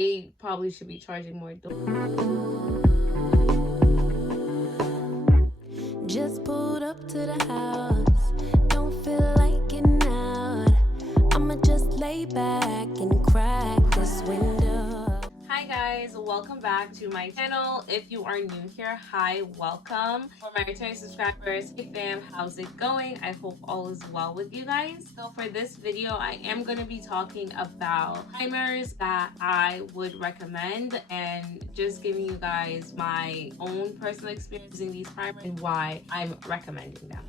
They probably should be charging more. Just pulled up to the house, don't feel like getting out. I'ma just lay back and crack this window. Hi guys, welcome back to my channel. If you are new here, hi, welcome. For my returning subscribers, hey fam, how's it going? I hope all is well with you guys. So for this video, I am going to be talking about primers that I would recommend and just giving you guys my own personal experience using these primers and why I'm recommending them.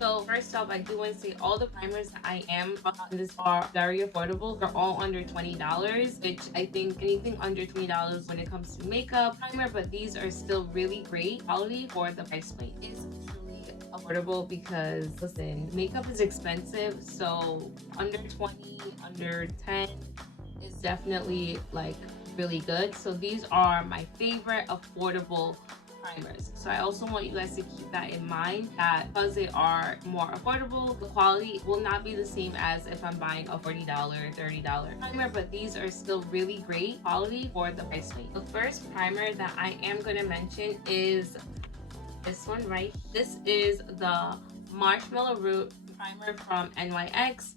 So first off, I do want to say all the primers that I am on this are very affordable. They're all under $20, which I think anything under $20 when it comes to makeup primer, but these are still really great quality for the price point. It's truly affordable because listen, makeup is expensive, so under 20, under 10 is definitely like really good. So these are my favorite affordable primers. So I also want you guys to keep that in mind, that because they are more affordable, the quality will not be the same as if I'm buying a $40, $30 primer, but these are still really great quality for the price point. The first primer that I am going to mention is this one right here. This is the Marshmallow Root primer from NYX.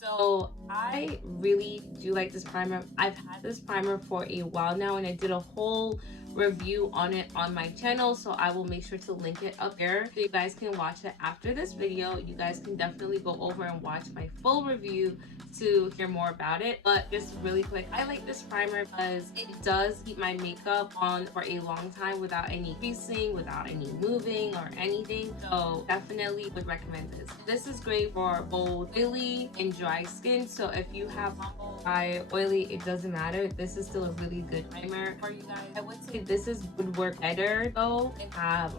So I really do like this primer. I've had this primer for a while now and I did a whole review on it on my channel, so I will make sure to link it up there so you guys can watch it after this video. You guys can definitely go over and watch my full review to hear more about it. But just really quick, I like this primer because it does keep my makeup on for a long time without any creasing, without any moving or anything. So definitely would recommend this. This is great for both oily and dry skin. So if you have dry, oily, it doesn't matter. This is still a really good primer for you guys. I would say this would work better though if you have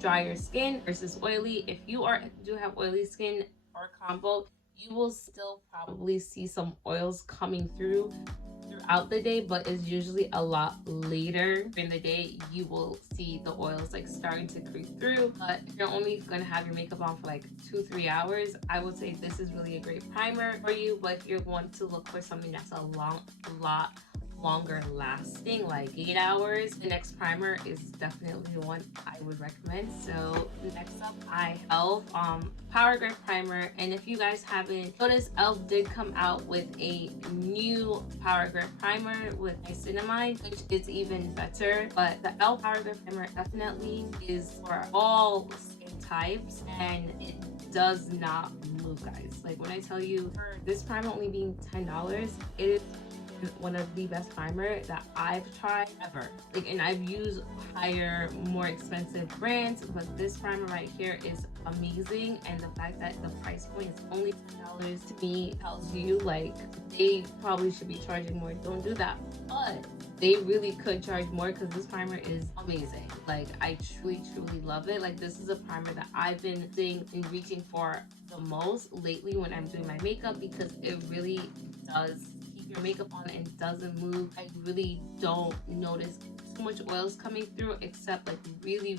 drier skin versus oily. If you do have oily skin or combo, you will still probably see some oils coming throughout the day, but it's usually a lot later in the day you will see the oils like starting to creep through. But if you're only going to have your makeup on for like 2-3 hours, I would say this is really a great primer for you. But if you want to look for something that's a lot longer lasting, like 8 hours, the next primer is definitely the one I would recommend. So next up, I have Power Grip primer, and if you guys haven't noticed, Elf did come out with a new Power Grip primer with niacinamide, which is even better. But the Elf Power Grip primer definitely is for all skin types and it does not move, guys. Like when I tell you, for this primer only being $10, it is one of the best primer that I've tried ever. Like, and I've used higher, more expensive brands, but this primer right here is amazing. And the fact that the price point is only $10 to me tells you like they probably should be charging more. Don't do that, but they really could charge more because this primer is amazing. Like I truly love it. Like this is a primer that I've been seeing and reaching for the most lately when I'm doing my makeup, because it really does your makeup on and doesn't move. I really don't notice too much oils coming through except like really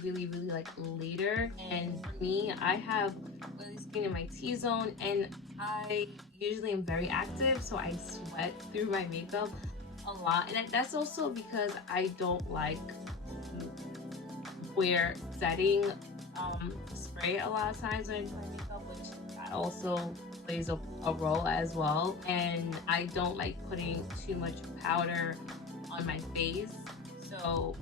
like later. And for me, I have oily skin in my T-zone and I usually am very active, so I sweat through my makeup a lot. And that's also because I don't like to wear setting spray a lot of times when I do my makeup, which that also plays a role as well. And I don't like putting too much powder on my face. So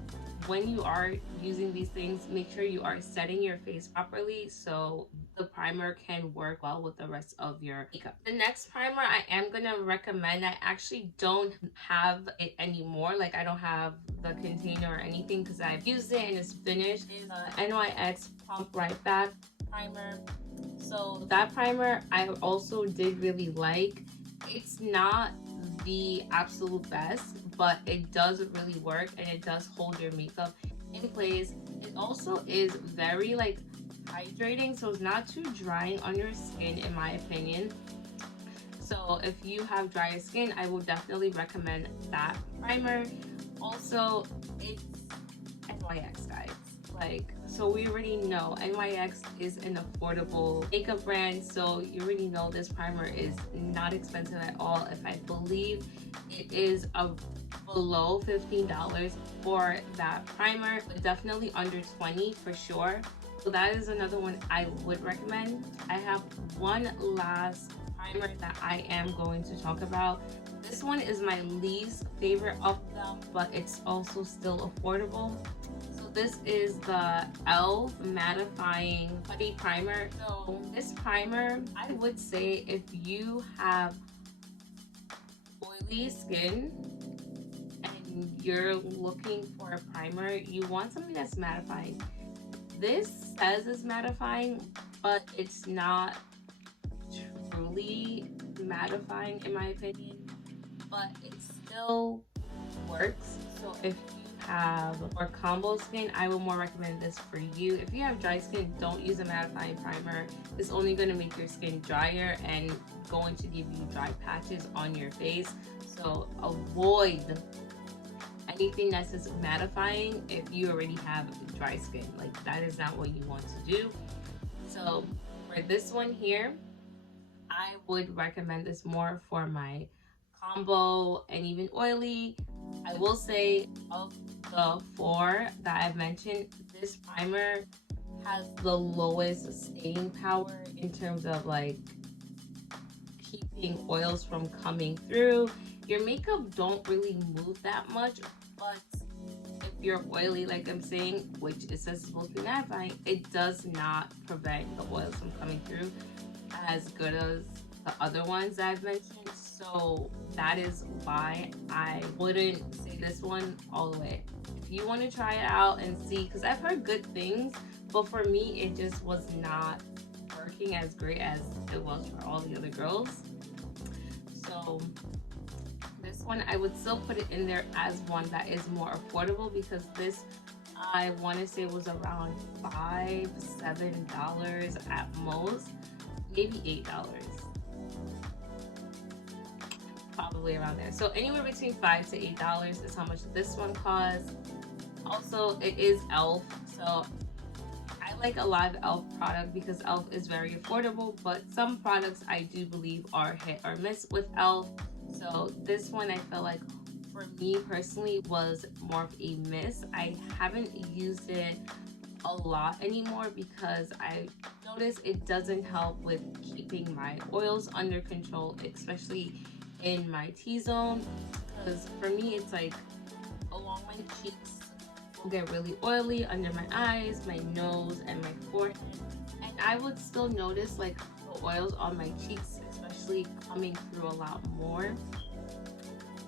when you are using these things, make sure you are setting your face properly so the primer can work well with the rest of your makeup. The next primer I am gonna recommend, I actually don't have it anymore. Like I don't have the container or anything because I've used it and it's finished. Is NYX Plump Right Back primer. So that primer I also did really like. It's not the absolute best, but it does really work and it does hold your makeup in place. It also is very like hydrating, so it's not too drying on your skin in my opinion. So if you have drier skin, I will definitely recommend that primer. Also, it's NYX, guys. Like, so we already know NYX is an affordable makeup brand, so you already know this primer is not expensive at all. If I believe it is a below $15 for that primer, but definitely under 20 for sure. So that is another one I would recommend. I have one last primer that I am going to talk about. This one is my least favorite of them, but it's also still affordable. So this is the e.l.f. mattifying putty primer. So this primer, I would say if you have oily skin and you're looking for a primer, you want something that's mattifying. This says it's mattifying, but it's not truly mattifying in my opinion, but it still works. So if you have more combo skin, I would more recommend this for you. If you have dry skin, don't use a mattifying primer. It's only going to make your skin drier and going to give you dry patches on your face. So avoid anything that says mattifying if you already have dry skin. Like, that is not what you want to do. So for this one here, I would recommend this more for my combo and even oily. I will say of the four that I've mentioned, this primer has the lowest staying power in terms of like keeping oils from coming through. Your makeup don't really move that much, but if you're oily, like I'm saying, which it says supposed to be mattifying, it does not prevent the oils from coming through as good as the other ones that I've mentioned. So that is why I wouldn't say this one all the way. If you want to try it out and see, because I've heard good things, but for me it just was not working as great as it was for all the other girls. So this one I would still put it in there as one that is more affordable, because this, I want to say, was around $5-7 at most, maybe $8, probably around there. So anywhere between $5 to $8 is how much this one costs. Also, it is e.l.f. so I like a lot of e.l.f. product because e.l.f. is very affordable, but some products I do believe are hit or miss with e.l.f. So this one I felt like for me personally was more of a miss. I haven't used it a lot anymore because I noticed it doesn't help with keeping my oils under control, especially in my T-zone, because for me it's like along my cheeks will get really oily, under my eyes, my nose, and my forehead, and I would still notice like the oils on my cheeks especially coming through a lot more.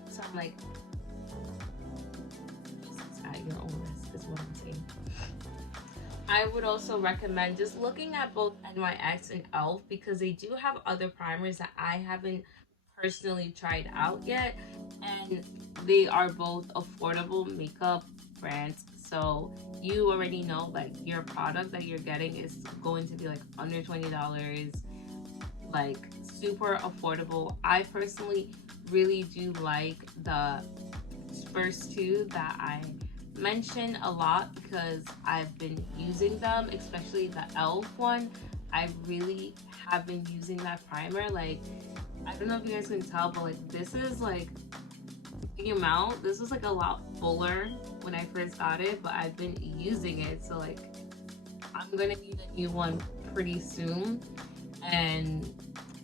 So I'm like, it's at your own risk is what I'm saying. I would also recommend just looking at both NYX and e.l.f. because they do have other primers that I haven't personally tried out yet, and they are both affordable makeup brands. So you already know like your product that you're getting is going to be like under $20, like super affordable. I personally really do like the first two that I mention a lot because I've been using them, especially the e.l.f. one. I really have been using that primer. Like, I don't know if you guys can tell, but like this is like the amount, this was like a lot fuller when I first got it, but I've been using it, so like I'm gonna need a new one pretty soon, and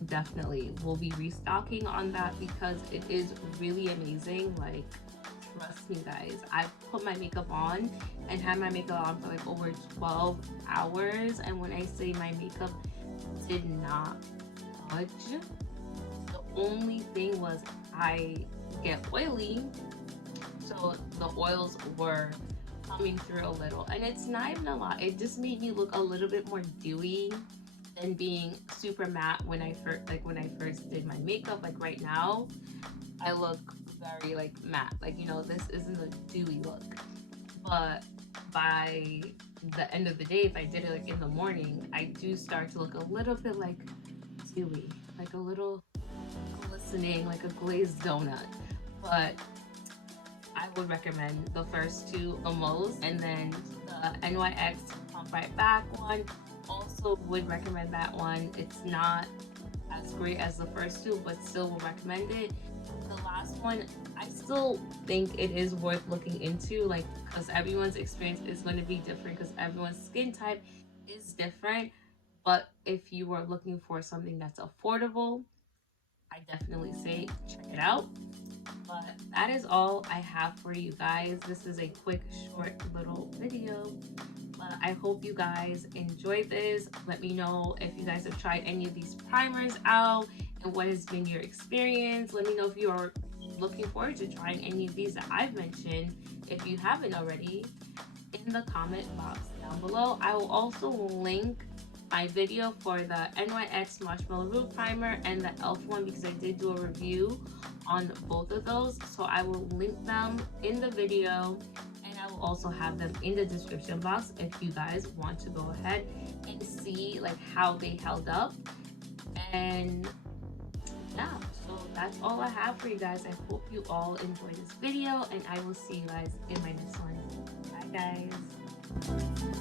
definitely will be restocking on that because it is really amazing. Like, trust me guys, I've put my makeup on and had my makeup on for like over 12 hours, and when I say my makeup did not budge, the only thing was I get oily, so the oils were coming through a little, and it's not even a lot. It just made me look a little bit more dewy than being super matte when I first did my makeup. Like right now I look very like matte, like, you know, this isn't a dewy look, but by the end of the day, if I did it like in the morning, I do start to look a little bit like dewy, like a little glistening, like a glazed donut. But I would recommend the first two the most, and then the the NYX Pump Right Back one. Also would recommend that one. It's not as great as the first two, but still will recommend it. The last one, I still think it is worth looking into, like, because everyone's experience is going to be different because everyone's skin type is different. But if you are looking for something that's affordable, I definitely say check it out. But that is all I have for you guys. This is a quick, short little video. But I hope you guys enjoyed this. Let me know if you guys have tried any of these primers out and what has been your experience. Let me know if you are looking forward to trying any of these that I've mentioned, if you haven't already, in the comment box down below. I will also link my video for the NYX Marshmallow Roof Primer and the e.l.f. one because I did do a review on both of those. So I will link them in the video, and I will also have them in the description box if you guys want to go ahead and see like how they held up. And yeah, so that's all I have for you guys. I hope you all enjoyed this video, and I will see you guys in my next one. Bye guys.